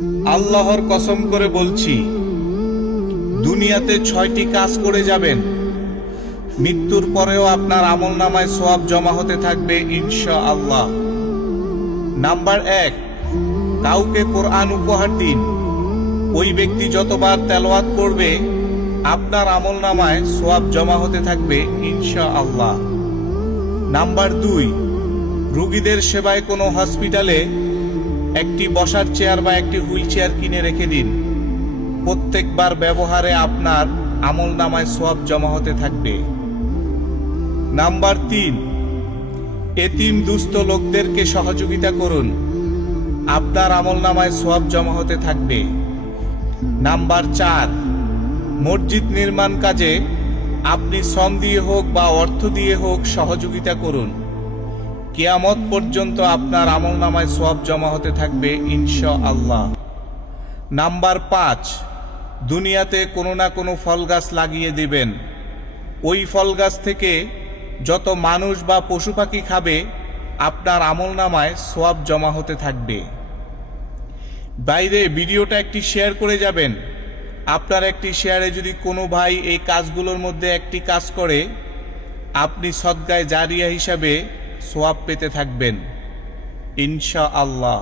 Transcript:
আল্লাহর কসম করে বলছি, দুনিয়াতে 6টি কাজ করে যাবেন, মৃত্যুর পরেও আপনার আমলনামায় সওয়াব জমা হতে থাকবে ইনশাআল্লাহ। নাম্বার 1, কাউকে কোরআন উপহার দিন। ওই ব্যক্তি যতবার তেলাওয়াত করবে আপনার আমলনামায় সওয়াব জমা হতে থাকবে ইনশাআল্লাহ। নাম্বার 2, রোগীদের সেবায় কোনো হসপিটালে একটি বসার চেয়ার বা একটি হুইল চেয়ার কিনে রেখে দিন। প্রত্যেকবার ব্যবহারে আপনার আমলনামায় সওয়াব জমা হতে থাকবে। নাম্বার 3, এতিম দুস্থ লোকদেরকে সহযোগিতা করুন, আপনার আমলনামায় সওয়াব জমা হতে থাকবে। নাম্বার 4, মসজিদ নির্মাণ কাজে আপনি শ্রম দিয়ে হোক বা অর্থ দিয়ে হোক সহযোগিতা করুন, কিয়ামত পর্যন্ত আপনার আমলনামায় সওয়াব জমা হতে থাকবে ইনশাআল্লাহ। নাম্বার 5, দুনিয়াতে কোনো না কোনো ফল গাছ লাগিয়ে দিবেন। ওই ফল গাছ থেকে যত মানুষ বা পশু পাখি খাবে আপনার আমলনামায় সওয়াব জমা হতে থাকবে। বাইরে ভিডিওটা একটি শেয়ার করে যাবেন। আপনার একটি শেয়ারে যদি কোনো ভাই এই কাজগুলোর মধ্যে একটি কাজ করে আপনি সদকায়ে জারিয়া হিসাবে সওয়াব পেতে থাকবেন ইনশাআল্লাহ।